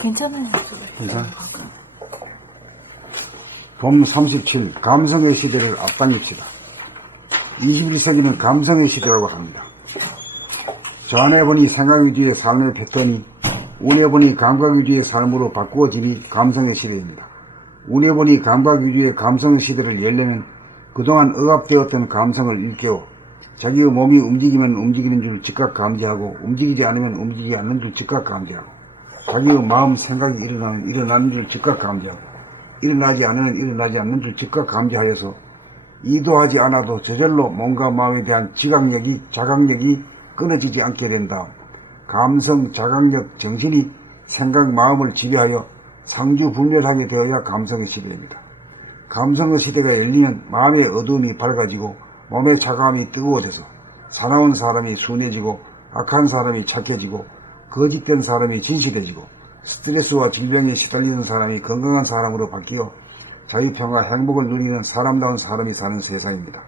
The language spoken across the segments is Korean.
괜찮아요. 괜찮아요. 봄 37. 감성의 시대를 앞당깁시다. 21세기는 감성의 시대라고 합니다. 전해보니 생각 위주의 삶의 패턴이 운해보니 감각 위주의 삶으로 바꾸어짐이 감성의 시대입니다. 운해보니 감각 위주의 감성의 시대를 열려면 그동안 억압되었던 감성을 일깨워 자기의 몸이 움직이면 움직이는 줄 즉각 감지하고 움직이지 않으면 움직이지 않는 줄 즉각 감지하고 자기의 마음 생각이 일어나면 일어나는 줄 즉각 감지하고 일어나지 않으면 일어나지 않는 줄 즉각 감지하여서 이도하지 않아도 저절로 몸과 마음에 대한 자각력이 끊어지지 않게 된 다음 감성, 자각력, 정신이 생각, 마음을 지배하여 상주분별하게 되어야 감성의 시대입니다. 감성의 시대가 열리면 마음의 어두움이 밝아지고 몸의 차가움이 뜨거워져서 사나운 사람이 순해지고 악한 사람이 착해지고 거짓된 사람이 진실해지고 스트레스와 질병에 시달리는 사람이 건강한 사람으로 바뀌어 자유평화 행복을 누리는 사람다운 사람이 사는 세상입니다.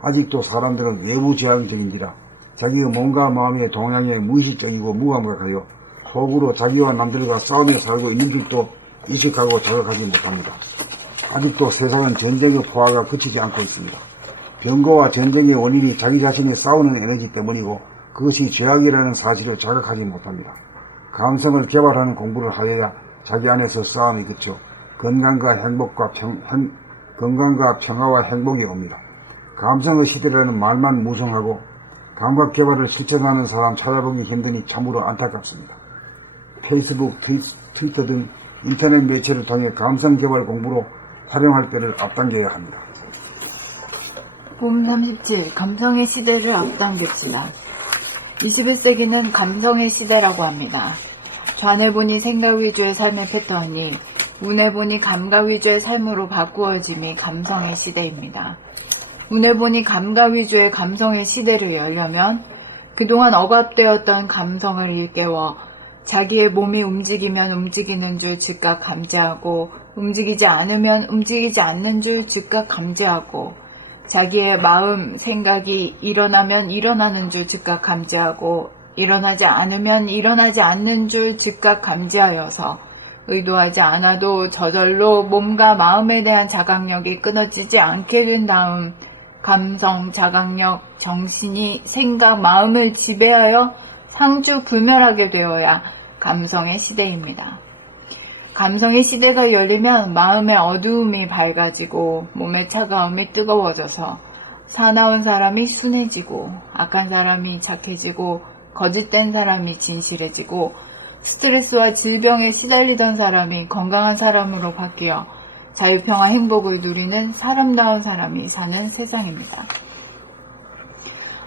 아직도 사람들은 외부지향적인지라 자기의 몸과 마음의 동향에 무의식적이고 무감각하여 속으로 자기와 남들과 싸우며 살고 있는 줄도 인식하고 자각하지 못합니다. 아직도 세상은 전쟁의 포화가 그치지 않고 있습니다. 병거와 전쟁의 원인이 자기 자신이 싸우는 에너지 때문이고 그것이 죄악이라는 사실을 자각하지 못합니다. 감성을 개발하는 공부를 하여야 자기 안에서 싸움이 그쳐 건강과 평화와 행복이 옵니다. 감성의 시대라는 말만 무성하고 감각 개발을 실천하는 사람 찾아보기 힘드니 참으로 안타깝습니다. 페이스북, 트위터 등 인터넷 매체를 통해 감성 개발 공부로 활용할 때를 앞당겨야 합니다. 봄 37. 감성의 시대를 앞당깁시다. 21세기는 감성의 시대라고 합니다. 좌뇌보니 생각 위주의 삶의 패턴이 우뇌보니 감각 위주의 삶으로 바꾸어짐이 감성의 시대입니다. 우뇌보니 감각 위주의 감성의 시대를 열려면 그동안 억압되었던 감성을 일깨워 자기의 몸이 움직이면 움직이는 줄 즉각 감지하고 움직이지 않으면 움직이지 않는 줄 즉각 감지하고 자기의 마음, 생각이 일어나면 일어나는 줄 즉각 감지하고 일어나지 않으면 일어나지 않는 줄 즉각 감지하여서 의도하지 않아도 저절로 몸과 마음에 대한 자각력이 끊어지지 않게 된 다음 감성, 자각력, 정신이 생각, 마음을 지배하여 상주불멸하게 되어야 감성의 시대입니다. 감성의 시대가 열리면 마음의 어두움이 밝아지고 몸의 차가움이 뜨거워져서 사나운 사람이 순해지고 악한 사람이 착해지고 거짓된 사람이 진실해지고 스트레스와 질병에 시달리던 사람이 건강한 사람으로 바뀌어 자유평화 행복을 누리는 사람다운 사람이 사는 세상입니다.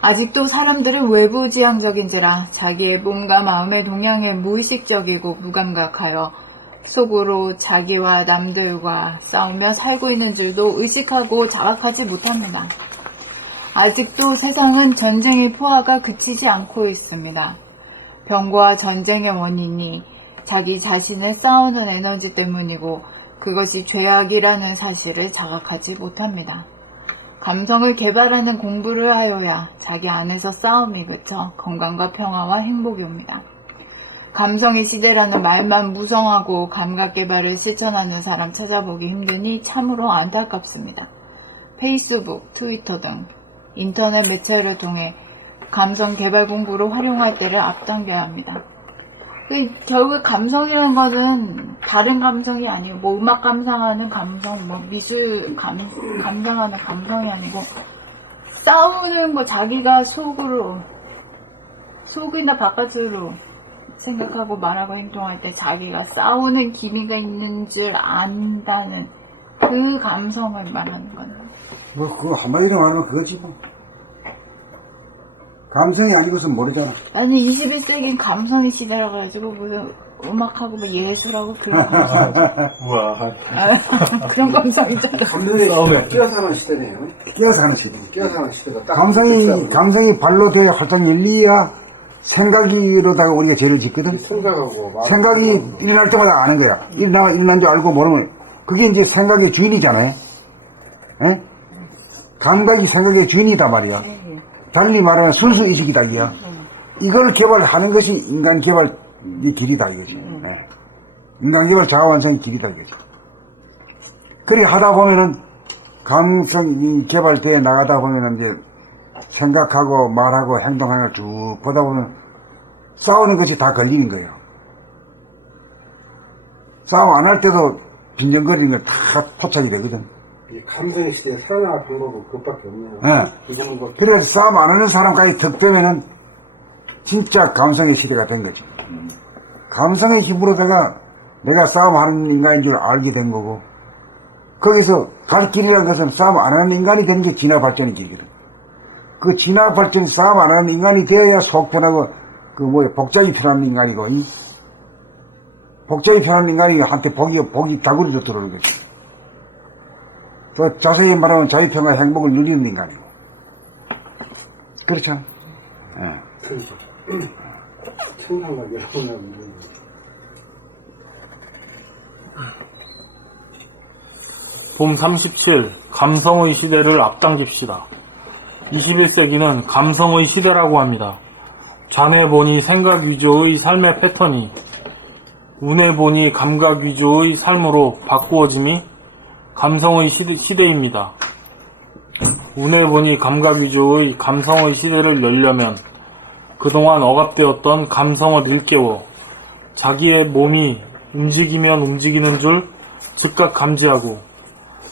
아직도 사람들은 외부지향적인지라 자기의 몸과 마음의 동향에 무의식적이고 무감각하여 속으로 자기와 남들과 싸우며 살고 있는 줄도 의식하고 자각하지 못합니다. 아직도 세상은 전쟁의 포화가 그치지 않고 있습니다. 병과 전쟁의 원인이 자기 자신을 싸우는 에너지 때문이고 그것이 죄악이라는 사실을 자각하지 못합니다. 감성을 개발하는 공부를 하여야 자기 안에서 싸움이 그쳐 건강과 평화와 행복이 옵니다. 감성의 시대라는 말만 무성하고 감각 개발을 실천하는 사람 찾아보기 힘드니 참으로 안타깝습니다. 페이스북, 트위터 등 인터넷 매체를 통해 감성 개발 공부를 활용할 때를 앞당겨야 합니다. 결국 감성이라는 것은 다른 감성이 아니고 뭐 음악 감상하는 감성, 뭐 미술 감상하는 감성이 아니고 싸우는 거 자기가 속이나 바깥으로 생각하고 말하고 행동할 때 자기가 싸우는 기미가 있는 줄 안다는 그 감성을 말하는 겁니다. 뭐 그거 한마디로 말하면 그거지 뭐. 감성이 아니고선 모르잖아. 나는 21세기는 감성의 시대라 가지고 무슨 음악하고 뭐 예술하고 그런 감성. 우와. 그런 감성 있잖아. 감성에 끼어사는 시대네요. 끼어사는 시대. 끼어사는 시대가 딱. 감성이 발로 되어 활짝 열리야 생각이로다가 우리가 죄를 짓거든. 생각하고 생각이 일어날 때마다 아는 거야. 일어난 줄 알고 모르면 그게 이제 생각의 주인이잖아요. 에? 감각이 생각의 주인이다 말이야. 달리 말하면 순수의식이다 이거야. 이걸 개발하는 것이 인간 개발의 길이다 이거지. 네. 인간개발 자아완성의 길이다 이거죠. 그렇게 하다 보면은 감성이 개발되어 나가다 보면은 이제 생각하고 말하고 행동하는 걸 쭉 보다 보면 싸우는 것이 다 걸리는 거예요. 싸움 안 할 때도 빈정거리는 걸 다 포착이 되거든. 이 감성의 시대에 살아나갈 방법은 그것밖에 없네요. 예. 이런 것 그래서 싸움 안 하는 사람까지 득되면은 진짜 감성의 시대가 된 거죠. 감성의 힘으로다가 내가 싸움하는 인간인 줄 알게 된 거고, 거기서 갈 길이라는 것은 싸움 안 하는 인간이 되는 게 진화 발전의 길이거든. 그 진화 발전이 싸움 안 하는 인간이 되어야 속 편하고, 복장이 편한 인간이고, 복장이 편한 인간이 한테 복이 다구리로 들어오는 거지. 또 자세히 말하면 자유평화 행복을 누리는 인간이고. 그렇죠? 예. 그렇죠. 천상과 여러분을 믿는 거. 봄 37. 감성의 시대를 앞당깁시다. 21세기는 감성의 시대라고 합니다. 좌뇌 보니 생각 위주의 삶의 패턴이 우뇌 보니 감각 위주의 삶으로 바꾸어짐이 감성의 시대입니다. 우뇌 보니 감각 위주의 감성의 시대를 열려면 그동안 억압되었던 감성을 일깨워 자기의 몸이 움직이면 움직이는 줄 즉각 감지하고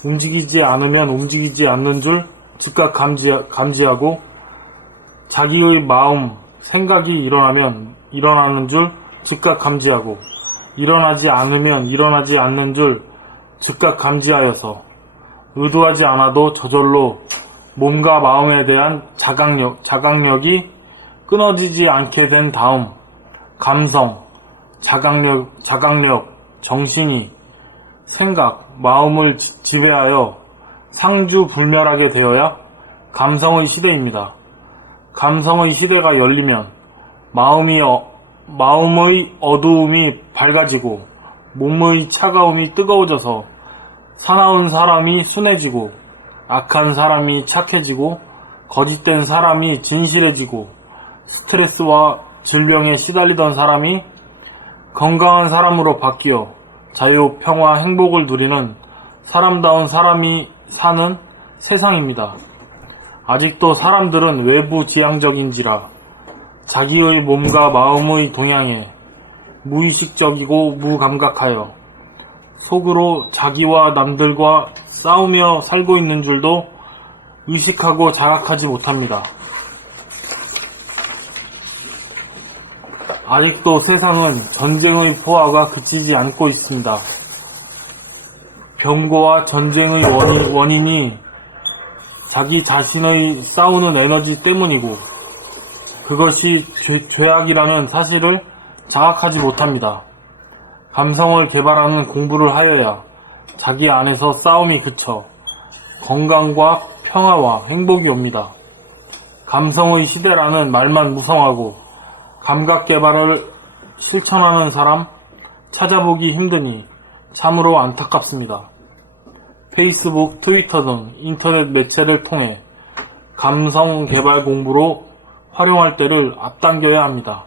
움직이지 않으면 움직이지 않는 줄 즉각 감지하고 자기의 마음, 생각이 일어나면 일어나는 줄 즉각 감지하고 일어나지 않으면 일어나지 않는 줄 즉각 감지하여서 의도하지 않아도 저절로 몸과 마음에 대한 자각력이 끊어지지 않게 된 다음 감성, 자각력, 정신이 생각, 마음을 지배하여 상주불멸하게 되어야 감성의 시대입니다. 감성의 시대가 열리면 마음의 어두움이 밝아지고 몸의 차가움이 뜨거워져서 사나운 사람이 순해지고 악한 사람이 착해지고 거짓된 사람이 진실해지고 스트레스와 질병에 시달리던 사람이 건강한 사람으로 바뀌어 자유, 평화, 행복을 누리는 사람다운 사람이 사는 세상입니다. 아직도 사람들은 외부 지향적인지라 자기의 몸과 마음의 동향에 무의식적이고 무감각하여 속으로 자기와 남들과 싸우며 살고 있는 줄도 의식하고 자각하지 못합니다. 아직도 세상은 전쟁의 포화가 그치지 않고 있습니다. 병고와 전쟁의 원인이 자기 자신의 싸우는 에너지 때문이고 그것이 죄악이라는 사실을 자각하지 못합니다. 감성을 개발하는 공부를 하여야 자기 안에서 싸움이 그쳐 건강과 평화와 행복이 옵니다. 감성의 시대라는 말만 무성하고 감각 개발을 실천하는 사람 찾아보기 힘드니 참으로 안타깝습니다. 페이스북, 트위터 등 인터넷 매체를 통해 감성 개발 공부로 활용할 때를 앞당겨야 합니다.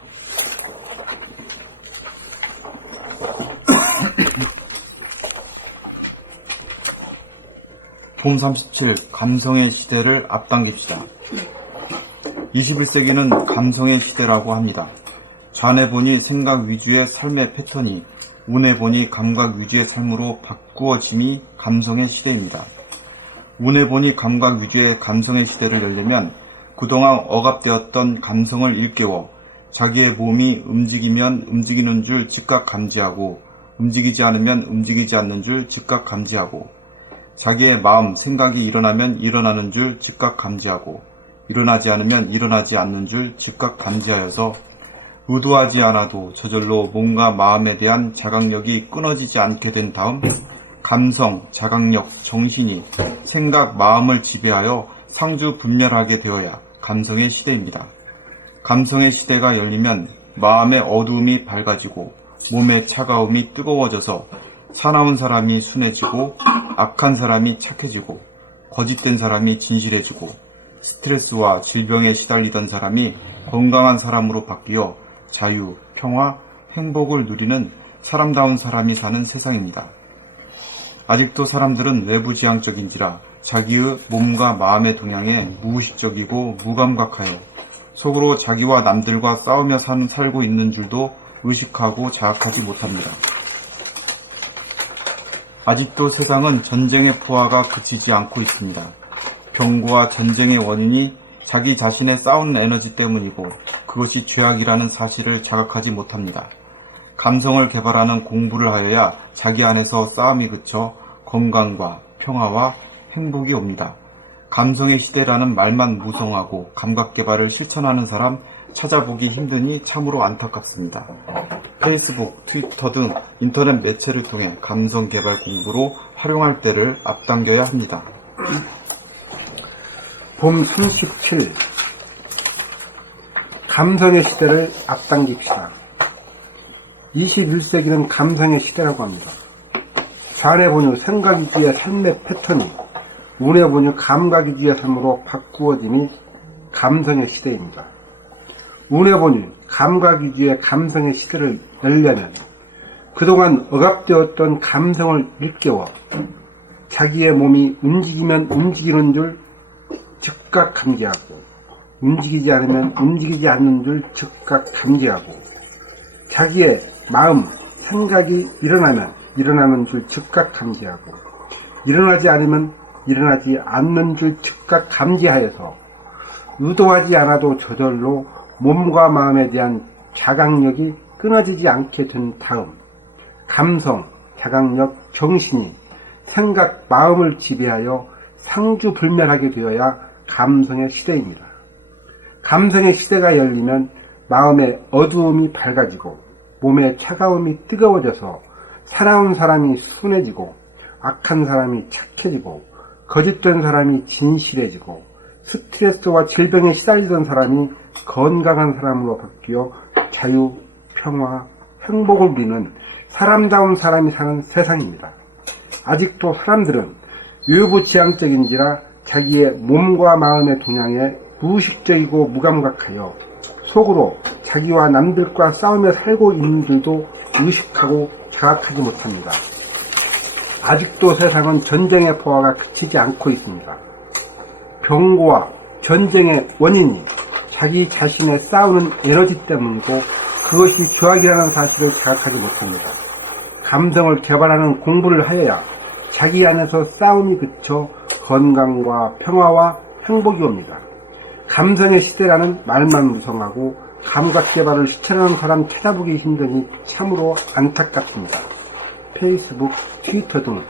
봄 37. 감성의 시대를 앞당깁시다. 21세기는 감성의 시대라고 합니다. 좌뇌 보니 생각 위주의 삶의 패턴이 우뇌 보니 감각 위주의 삶으로 바꾸어짐이 감성의 시대입니다. 우뇌 보니 감각 위주의 감성의 시대를 열려면 그동안 억압되었던 감성을 일깨워 자기의 몸이 움직이면 움직이는 줄 즉각 감지하고 움직이지 않으면 움직이지 않는 줄 즉각 감지하고 자기의 마음, 생각이 일어나면 일어나는 줄 즉각 감지하고 일어나지 않으면 일어나지 않는 줄 즉각 감지하여서 의도하지 않아도 저절로 몸과 마음에 대한 자각력이 끊어지지 않게 된 다음 감성, 자각력, 정신이 생각, 마음을 지배하여 상주분멸하게 되어야 감성의 시대입니다. 감성의 시대가 열리면 마음의 어두움이 밝아지고 몸의 차가움이 뜨거워져서 사나운 사람이 순해지고 악한 사람이 착해지고 거짓된 사람이 진실해지고 스트레스와 질병에 시달리던 사람이 건강한 사람으로 바뀌어 자유, 평화, 행복을 누리는 사람다운 사람이 사는 세상입니다. 아직도 사람들은 외부지향적인지라 자기의 몸과 마음의 동향에 무의식적이고 무감각하여 속으로 자기와 남들과 싸우며 살고 있는 줄도 의식하고 자각하지 못합니다. 아직도 세상은 전쟁의 포화가 그치지 않고 있습니다. 병고와 전쟁의 원인이 자기 자신의 싸우는 에너지 때문이고 그것이 죄악이라는 사실을 자각하지 못합니다. 감성을 개발하는 공부를 하여야 자기 안에서 싸움이 그쳐 건강과 평화와 행복이 옵니다. 감성의 시대라는 말만 무성하고 감각 개발을 실천하는 사람 찾아보기 힘드니 참으로 안타깝습니다. 페이스북, 트위터 등 인터넷 매체를 통해 감성 개발 공부로 활용할 때를 앞당겨야 합니다. 봄 37. 감성의 시대를 앞당깁시다. 21세기는 감성의 시대라고 합니다. 자아의 본유 생각 위주의 삶의 패턴이 운의 본유 감각 위주의 삶으로 바꾸어짐이 감성의 시대입니다. 운의 본유 감각 위주의 감성의 시대를 열려면 그동안 억압되었던 감성을 일깨워 자기의 몸이 움직이면 움직이는 줄 즉각 감지하고 움직이지 않으면 움직이지 않는 줄 즉각 감지하고 자기의 마음, 생각이 일어나면 일어나는 줄 즉각 감지하고 일어나지 않으면 일어나지 않는 줄 즉각 감지하여서 의도하지 않아도 저절로 몸과 마음에 대한 자각력이 끊어지지 않게 된 다음 감성, 자각력, 정신이 생각, 마음을 지배하여 상주불멸하게 되어야 감성의 시대입니다. 감성의 시대가 열리면 마음의 어두움이 밝아지고 몸의 차가움이 뜨거워져서 사나운 사람이 순해지고 악한 사람이 착해지고 거짓된 사람이 진실해지고 스트레스와 질병에 시달리던 사람이 건강한 사람으로 바뀌어 자유, 평화, 행복을 누리는 사람다운 사람이 사는 세상입니다. 아직도 사람들은 외부지향적인지라 자기의 몸과 마음의 동향에 무의식적이고 무감각하여 속으로 자기와 남들과 싸우며 살고 있는 줄도 의식하고 자각하지 못합니다. 아직도 세상은 전쟁의 포화가 그치지 않고 있습니다. 병고와 전쟁의 원인이 자기 자신의 싸우는 에너지 때문이고 그것이 죄악이라는 사실을 자각하지 못합니다. 감성을 개발하는 공부를 하여야 자기 안에서 싸움이 그쳐 건강과 평화와 행복이 옵니다. 감성의 시대라는 말만 무성하고 감각 개발을 실천하는 사람 찾아보기 힘드니 참으로 안타깝습니다. 페이스북, 트위터 등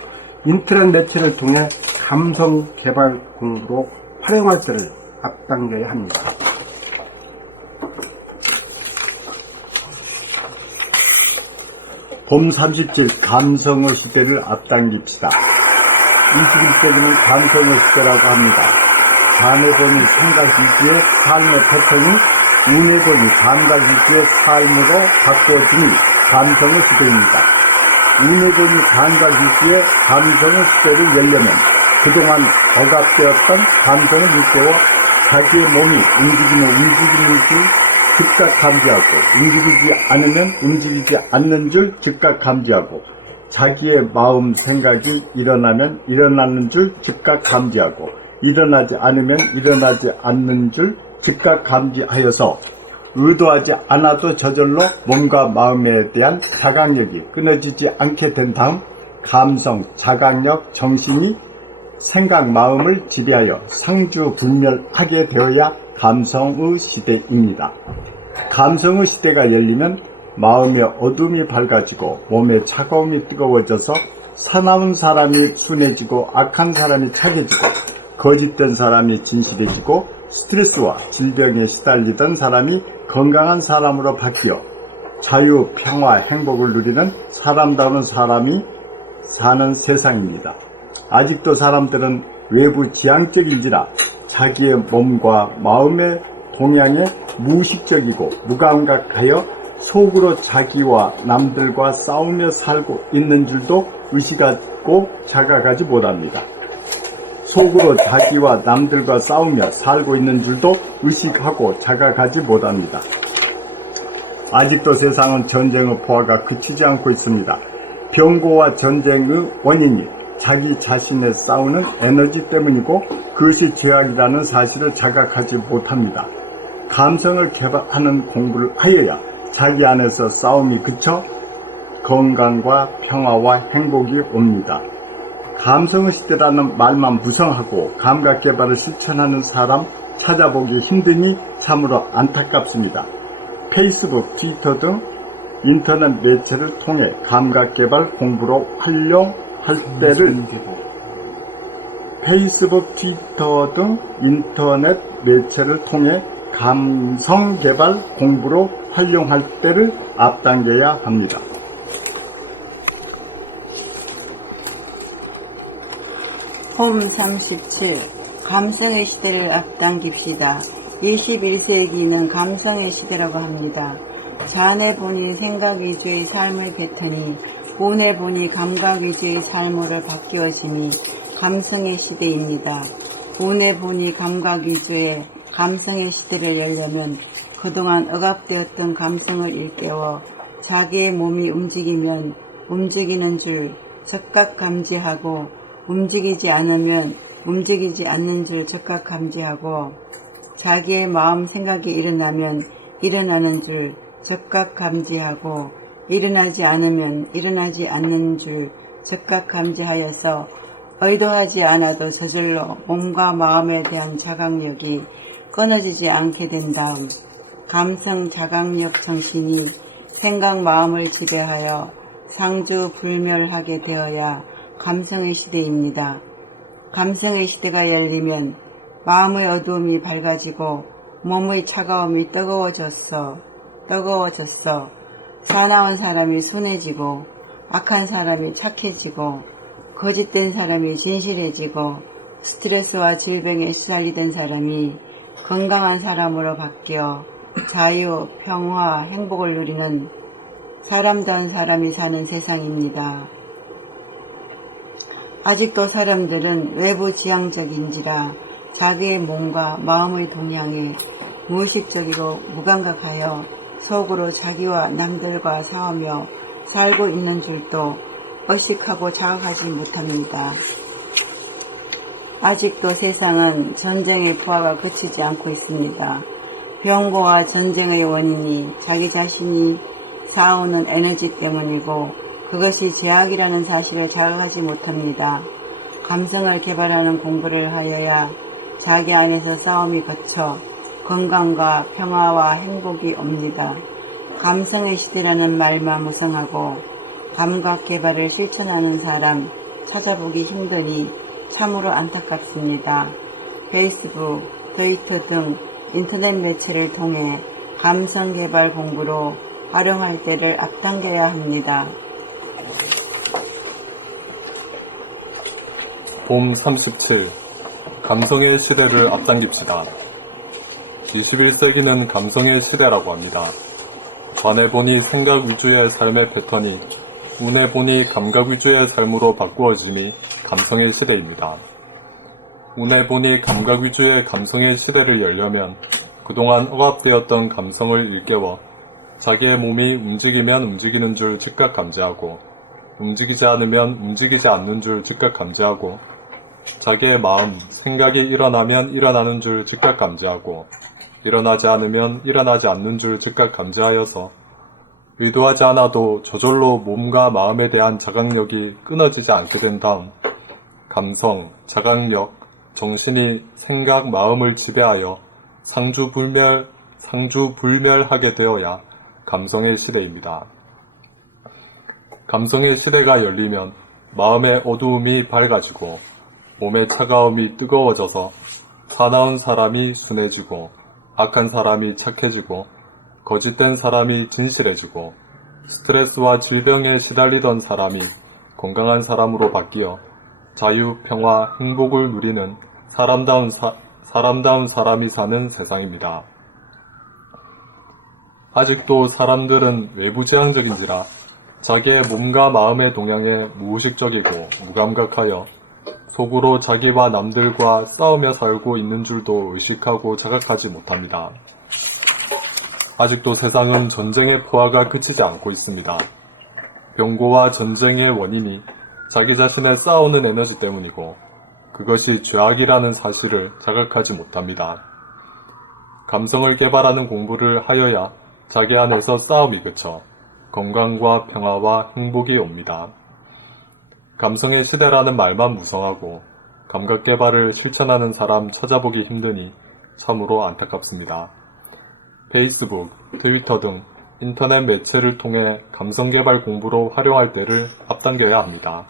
인터넷 매체를 통해 감성 개발 공부로 활용할 때를 앞당겨야 합니다. 봄 37 감성의 시대를 앞당깁시다. 21세기는 감성의 시대라고 합니다. 자네본이 생각 위주의 삶의 패턴이 운해본이 감각 위주의 삶으로 바꾸어지니 감성의 시대입니다. 운해본이 감각 위주의 감성의 시대를 열려면 그동안 억압되었던 감성을 일깨워 자기의 몸이 움직이는 줄 즉각 감지하고 움직이지 않으면 움직이지 않는 줄 즉각 감지하고 자기의 마음 생각이 일어나면 일어나는 줄 즉각 감지하고 일어나지 않으면 일어나지 않는 줄 즉각 감지하여서 의도하지 않아도 저절로 몸과 마음에 대한 자각력이 끊어지지 않게 된 다음 감성, 자각력, 정신이 생각, 마음을 지배하여 상주불멸하게 되어야 감성의 시대입니다. 감성의 시대가 열리면 마음의 어둠이 밝아지고 몸의 차가움이 뜨거워져서 사나운 사람이 순해지고 악한 사람이 착해지고 거짓된 사람이 진실해지고 스트레스와 질병에 시달리던 사람이 건강한 사람으로 바뀌어 자유, 평화, 행복을 누리는 사람다운 사람이 사는 세상입니다. 아직도 사람들은 외부 지향적인지라 자기의 몸과 마음의 동향에 무의식적이고 무감각하여 속으로 자기와 남들과 싸우며 살고 있는 줄도 의식하고 자각하지 못합니다. 속으로 자기와 남들과 싸우며 살고 있는 줄도 의식하고 자각하지 못합니다. 아직도 세상은 전쟁의 포화가 그치지 않고 있습니다. 병고와 전쟁의 원인이 자기 자신의 싸우는 에너지 때문이고 그것이 죄악이라는 사실을 자각하지 못합니다. 감성을 개발하는 공부를 하여야 자기 안에서 싸움이 그쳐 건강과 평화와 행복이 옵니다. 감성의 시대라는 말만 무성하고 감각 개발을 실천하는 사람 찾아보기 힘드니 참으로 안타깝습니다. 페이스북, 트위터 등 인터넷 매체를 통해 감각 개발 공부로 활용할 때를 페이스북, 트위터 등 인터넷 매체를 통해 감성 개발 공부로 활용할 때를 앞당겨야 합니다. 홈 37. 감성의 시대를 앞당깁시다. 21세기는 감성의 시대라고 합니다. 자내 본인 생각 위주의 삶을 뱉으니 오내 본이 감각 위주의 삶으로 바뀌어지니 감성의 시대입니다. 오내 본이 감각 위주의 감성의 시대를 열려면 그동안 억압되었던 감성을 일깨워 자기의 몸이 움직이면 움직이는 줄 즉각 감지하고 움직이지 않으면 움직이지 않는 줄 즉각 감지하고 자기의 마음 생각이 일어나면 일어나는 줄 즉각 감지하고 일어나지 않으면 일어나지 않는 줄 즉각 감지하여서 의도하지 않아도 저절로 몸과 마음에 대한 자각력이 끊어지지 않게 된 다음 감성 자각력 정신이 생각 마음을 지배하여 상주불멸하게 되어야 감성의 시대입니다. 감성의 시대가 열리면 마음의 어두움이 밝아지고 몸의 차가움이 뜨거워졌어. 사나운 사람이 순해지고 악한 사람이 착해지고 거짓된 사람이 진실해지고 스트레스와 질병에 시달리던 사람이 건강한 사람으로 바뀌어 자유, 평화, 행복을 누리는 사람다운 사람이 사는 세상입니다. 아직도 사람들은 외부 지향적인지라 자기의 몸과 마음의 동향에 무의식적이고 무감각하여 속으로 자기와 남들과 싸우며 살고 있는 줄도 의식하고 자각하지 못합니다. 아직도 세상은 전쟁의 부하가 그치지 않고 있습니다. 병고와 전쟁의 원인이 자기 자신이 싸우는 에너지 때문이고 그것이 죄악이라는 사실을 자각하지 못합니다. 감성을 개발하는 공부를 하여야 자기 안에서 싸움이 거쳐 건강과 평화와 행복이 옵니다. 감성의 시대라는 말만 무성하고 감각 개발을 실천하는 사람 찾아보기 힘드니 참으로 안타깝습니다. 페이스북, 트위터 등 인터넷 매체를 통해 감성 개발 공부로 활용할 때를 앞당겨야 합니다. 봄 37. 감성의 시대를 앞당깁시다. 21세기는 감성의 시대라고 합니다. 전에 보니 생각 위주의 삶의 패턴이 운에 보니 감각 위주의 삶으로 바꾸어짐이 감성의 시대입니다. 운에 보니 감각 위주의 감성의 시대를 열려면 그동안 억압되었던 감성을 일깨워 자기의 몸이 움직이면 움직이는 줄 즉각 감지하고 움직이지 않으면 움직이지 않는 줄 즉각 감지하고 자기의 마음, 생각이 일어나면 일어나는 줄 즉각 감지하고 일어나지 않으면 일어나지 않는 줄 즉각 감지하여서 의도하지 않아도 저절로 몸과 마음에 대한 자각력이 끊어지지 않게 된 다음 감성, 자각력, 정신이 생각, 마음을 지배하여 상주불멸하게 되어야 감성의 시대입니다. 감성의 시대가 열리면 마음의 어두움이 밝아지고 몸의 차가움이 뜨거워져서 사나운 사람이 순해지고 악한 사람이 착해지고 거짓된 사람이 진실해지고 스트레스와 질병에 시달리던 사람이 건강한 사람으로 바뀌어 자유, 평화, 행복을 누리는 사람다운 사람이 사는 세상입니다. 아직도 사람들은 외부지향적인지라 자기의 몸과 마음의 동향에 무의식적이고 무감각하여 속으로 자기와 남들과 싸우며 살고 있는 줄도 의식하고 자각하지 못합니다. 아직도 세상은 전쟁의 포화가 그치지 않고 있습니다. 병고와 전쟁의 원인이 자기 자신의 쌓아오는 에너지 때문이고 그것이 죄악이라는 사실을 자각하지 못합니다. 감성을 개발하는 공부를 하여야 자기 안에서 싸움이 그쳐 건강과 평화와 행복이 옵니다. 감성의 시대라는 말만 무성하고 감각 개발을 실천하는 사람 찾아보기 힘드니 참으로 안타깝습니다. 페이스북, 트위터 등 인터넷 매체를 통해 감성 개발 공부로 활용할 때를 앞당겨야 합니다.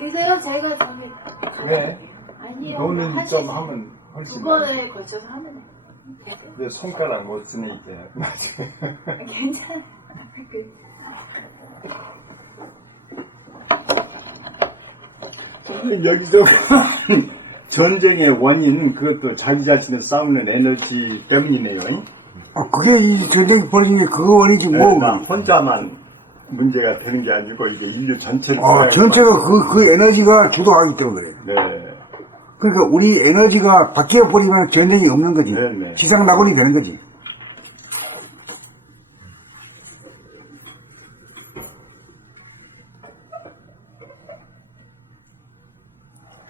이세요 제가 저기 왜? 아니요 너는 하시지. 좀 하면 훨씬 두 번에 걸쳐서 하면 내 손가락 못 쓰네 이제. 괜찮아. 여기서 전쟁의 원인 그것도 자기 자신을 싸우는 에너지 때문이네요. 그게 이 전쟁이 벌어진 게 그거 원이지 뭐. 나 혼자만 문제가 되는 게 아니고 이게 인류 전체를 전체가 그 에너지가 주도하기 때문에 그래. 네. 그러니까 우리 에너지가 바뀌어 버리면 전쟁이 없는 거지. 네네. 지상낙원이 되는 거지.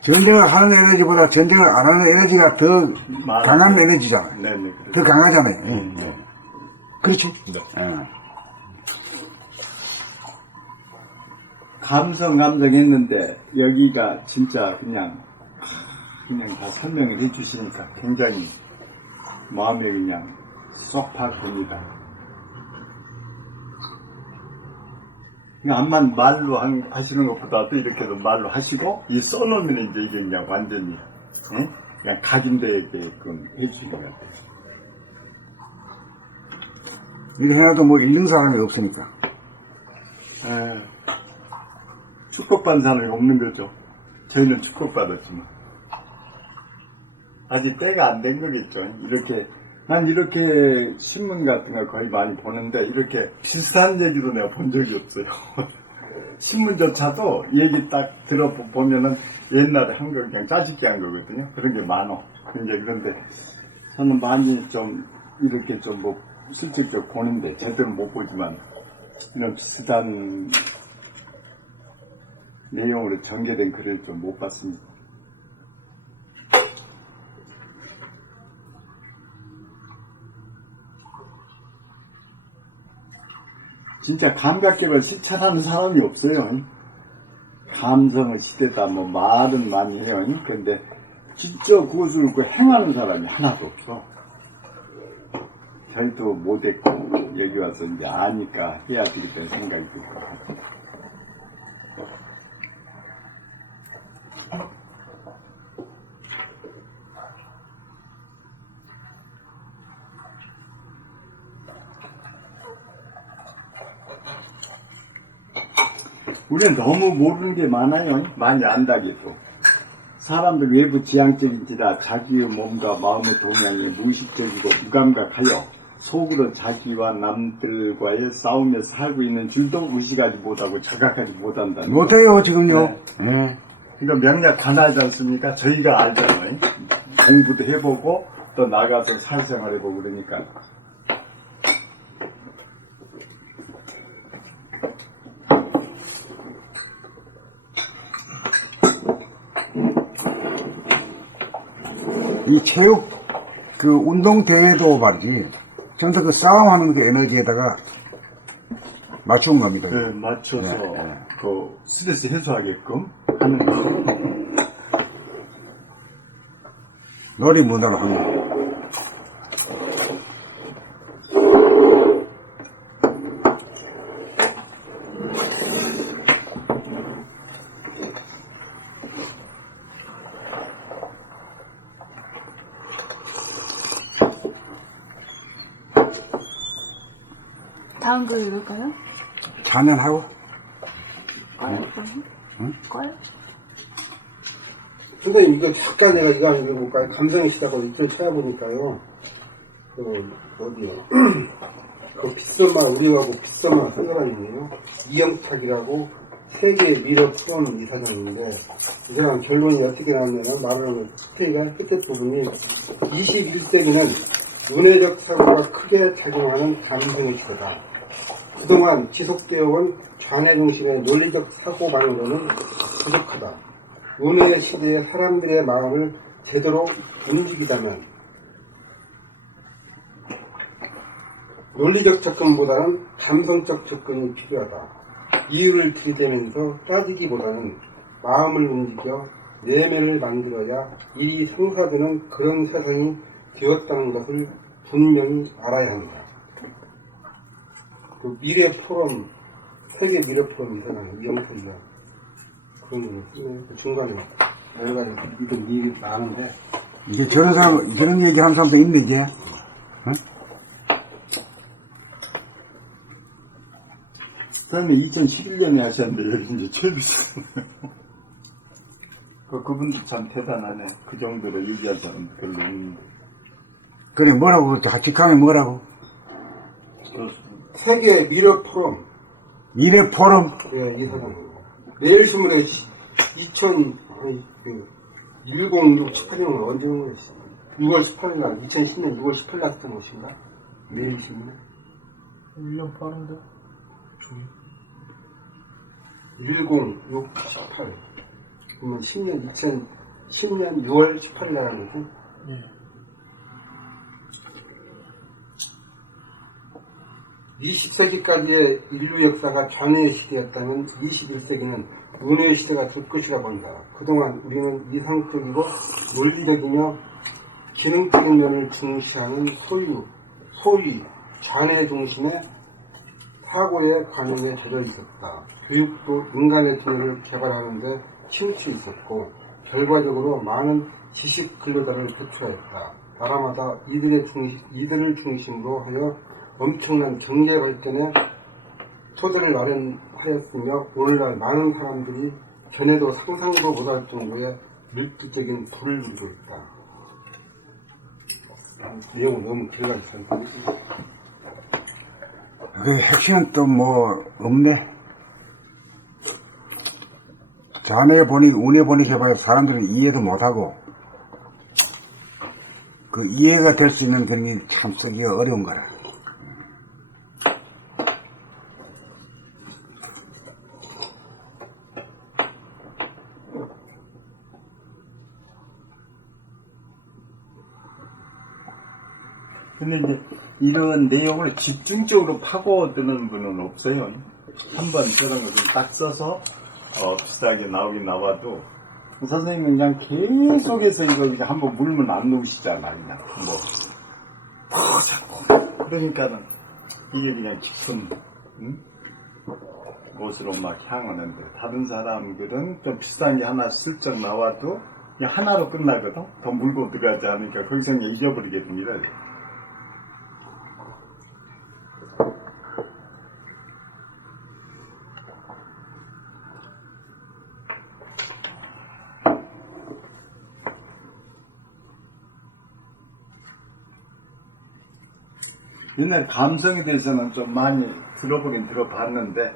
전쟁을 하는 에너지보다 전쟁을 안 하는 에너지가 더 강한 에너지잖아. 네네. 더 강하잖아요. 그렇죠? 감성 했는데 여기가 진짜 그냥 다 설명을 해주시니까 굉장히 마음에 그냥 쏙 박힙니다. 암만 말로 하시는 것보다도 이렇게도 말로 하시고 이 써놓으면 이제 이게 그냥 완전히 그냥 각인되게끔 해주시는 것 같아요. 이래 해놔도 뭐 읽는 사람이 없으니까. 축복받는 사람이 없는 거죠. 저희는 축복받았지만 아직 때가 안 된 거겠죠. 난 이렇게 신문 같은 거 거의 많이 보는데 이렇게 비슷한 얘기도 내가 본 적이 없어요. 신문조차도 얘기 딱 들어보면은 옛날에 한 거 그냥 짜집기 한 거거든요. 그런 게 많어. 그런데 저는 많이 좀 이렇게 좀 뭐 실질적으로 보는데 제대로 못 보지만 이런 비슷한 내용으로 전개된 글을 좀 못 봤습니다. 진짜 감각개발 실천하는 사람이 없어요. 감성의 시대다 뭐 말은 많이 해요. 그런데 진짜 그것을 행하는 사람이 하나도 없어. 저희도 못했고 여기 와서 이제 아니까 해야 되겠다는 생각이 들고. 우리는 너무 모르는 게 많아요. 많이 안다기도. 사람들 외부 지향적인지라 자기의 몸과 마음의 동향이 무의식적이고 무감각하여 속으로 자기와 남들과의 싸움에 살고 있는 줄도 의식하지 못하고 자각하지 못한다는 못해요 지금요. 그러니까 명략 가나하지 않습니까? 저희가 알잖아요. 공부도 해보고 또 나가서 사회생활 해보고 그러니까. 이 체육 그 운동 대회도 말이지 전부 그 싸움하는 그 에너지에다가 맞춘 겁니다. 네, 맞춰서 그 스트레스 해소하게끔 하는 거죠. 놀이 문화로 하는 거. 다음 글 읽을까요? 찬연하고 꺼요, 그럼? 응? 꺼요? 선생님, 이거 잠깐 내가 이거 안 읽어볼까요? 감성의 시대하고 이걸 찾아보니까요. 어디요? 그 빗소마, 우리하고 빗소마 한 사람이네요. 이영탁이라고 세계 미러 프롬 이사장인데, 이 사람 결론이 어떻게 나왔냐면, 말하는 끝에 부분이 21세기는 문해적 사고가 크게 작용하는 감성의 시대다. 그동안 지속되어 온 좌뇌 중심의 논리적 사고만으로는 부족하다. 문해의 시대에 사람들의 마음을 제대로 움직이자면 논리적 접근보다는 감성적 접근이 필요하다. 이유를 들이대면서 따지기보다는 마음을 움직여 내면을 만들어야 일이 성사되는 그런 세상이 되었다는 것을 분명히 알아야 한다. 그 미래 포럼, 세계 미래 포럼 이사장 이영탁이가 그런 얘기를 쓰네요. 그 중간에 여러 가지 이런 얘기 많은데 이게 저런 사람, 저런 얘기 하는 사람도 있네, 이제. 응? 그다음에 2011년에 하셨는데 이제 최 비싸네요. 그분도 참 대단하네. 그 정도로 유지한 사람 별로 없는데. 그래, 뭐라고, 직함이 뭐라고? 세계 미래 포럼 미래 포럼. 예, 이사장. 매일신문에 1068년 언제 온 거였어? 6월 18일 날, 2010년 6월 18일 날 썼던 것인가? 매일신문에? 1년 빠른데? 1068. 그러면 2010년 6월 18일 날 하는 거죠? 예. 20세기까지의 인류 역사가 좌뇌의 시대였다면 21세기는 문해의 시대가 될 것이라고 한다. 그동안 우리는 이상적이고 논리적이며 기능적인 면을 중시하는 소위 좌뇌 중심의 사고의 관용에 젖어 있었다. 교육도 인간의 두뇌를 개발하는데 치우쳐 있었고 결과적으로 많은 지식 근로자를 배출하였다. 나라마다 이들을 중심으로 하여 엄청난 경제 발전에 토대를 마련하였으며 오늘날 많은 사람들이 전에도 상상도 못할 정도의 밀도적인 부를 누리고 있다. 내용은 너무 길어가지고 그 핵심은 또 뭐 없네. 자네 보니 운에 보니 해봐야 사람들은 이해도 못하고 그 이해가 될 수 있는 점이 참 쓰기가 어려운 거라. 근데 이제 이런 내용을 집중적으로 파고드는 분은 없어요. 한번 저런 것을 딱 써서 비슷하게 나오긴 나와도 선생님은 그냥 계속해서 이거 그냥 한번 물면 안 놓으시잖아. 그냥 더 자꾸 그러니까는 이게 그냥 깊은 곳으로 막 향하는데 다른 사람들은 좀 비슷한 게 하나 슬쩍 나와도 그냥 하나로 끝나거든. 더 물고 들어가지 않으니까 거기서 그냥 잊어버리게 됩니다. 옛날 감성에 대해서는 좀 많이 들어보긴 들어봤는데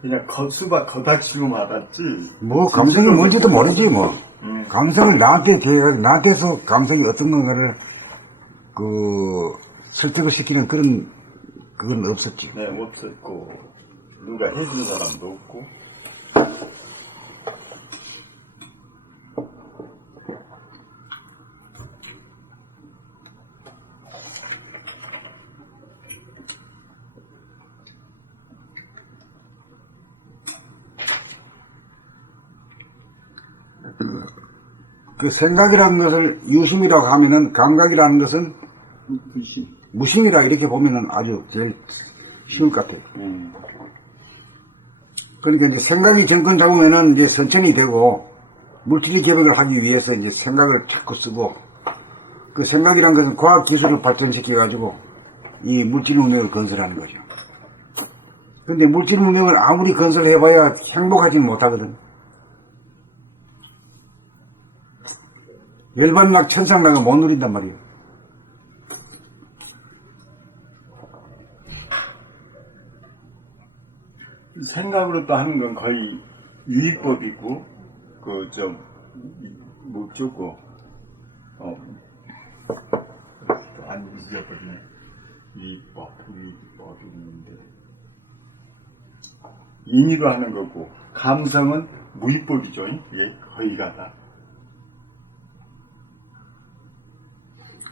그냥 수박 거닥치고 받았지. 뭐 감성이 뭔지도 모르지 뭐. 감성을 나한테서 감성이 어떤 건가를 설득을 시키는 그건 없었지. 네, 없었고 누가 해준 사람도 없고. 그 생각이라는 것을 유심이라고 하면은 감각이라는 것은 무심이라 이렇게 보면은 아주 제일 쉬울 것 같아요. 그러니까 이제 생각이 정권 잡으면은 이제 선천이 되고 물질의 개벽을 하기 위해서 이제 생각을 자꾸 쓰고 그 생각이라는 것은 과학 기술을 발전시켜 가지고 이 물질 운명을 건설하는 거죠. 근데 물질 문명을 아무리 건설해봐야 행복하지는 못하거든. 열반락 천상락을 못 누린단 말이에요. 생각으로 또 하는 건 거의 유의법이고, 목적고, 안 잊어버리네. 유의법이 있는데. 인의로 하는 거고, 감성은 무의법이죠. 예, 거의가 다.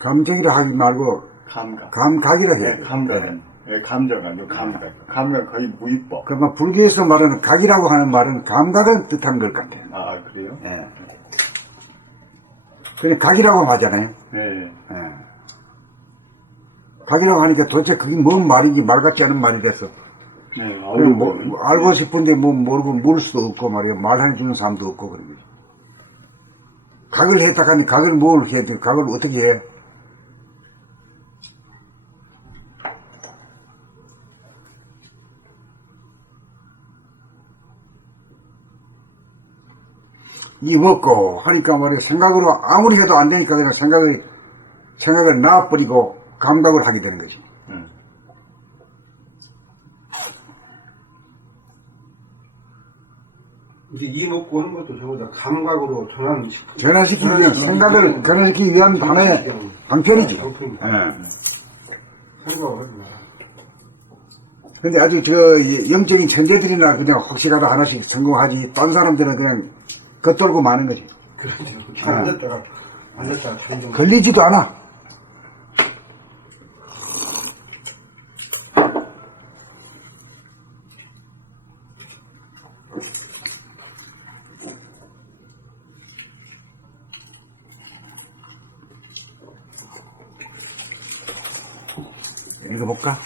감정이라 하지 말고 감각이라 예, 해요. 감각은. 예, 감정 아니고 감각. 감각은 거의 무의법. 그러면 불교에서 말하는 각이라고 하는 말은 감각을 뜻하는 것 같아요. 아, 그래요? 예. 그냥 각이라고 하잖아요. 네. 예. 각이라고 하니까 도대체 그게 뭔 말인지 말 같지 않은 말이라서 네, 알고 싶은데 모르고 물을 수도 없고 말이에요. 말해주는 사람도 없고 그런 거죠. 각을 해탁하니 각을 뭘 해야 돼? 각을 어떻게 해? 이 먹고 하니까 말이에요. 생각으로 아무리 해도 안 되니까 그냥 생각을 놔버리고 감각을 하게 되는 거지. 이제 이 먹고 하는 것도 저보다 감각으로 전환시키기 위한 생각을 전환시키기 위한 하나의 방편이지. 방편이다. 예. 생각을 하지 마. 근데 아주 영적인 천재들이나 그냥 혹시라도 하나씩 성공하지, 딴 사람들은 그냥 겉돌고 마는 거지. 그렇죠. 앉았다가 자기 걸리지도 않아. 읽어볼까?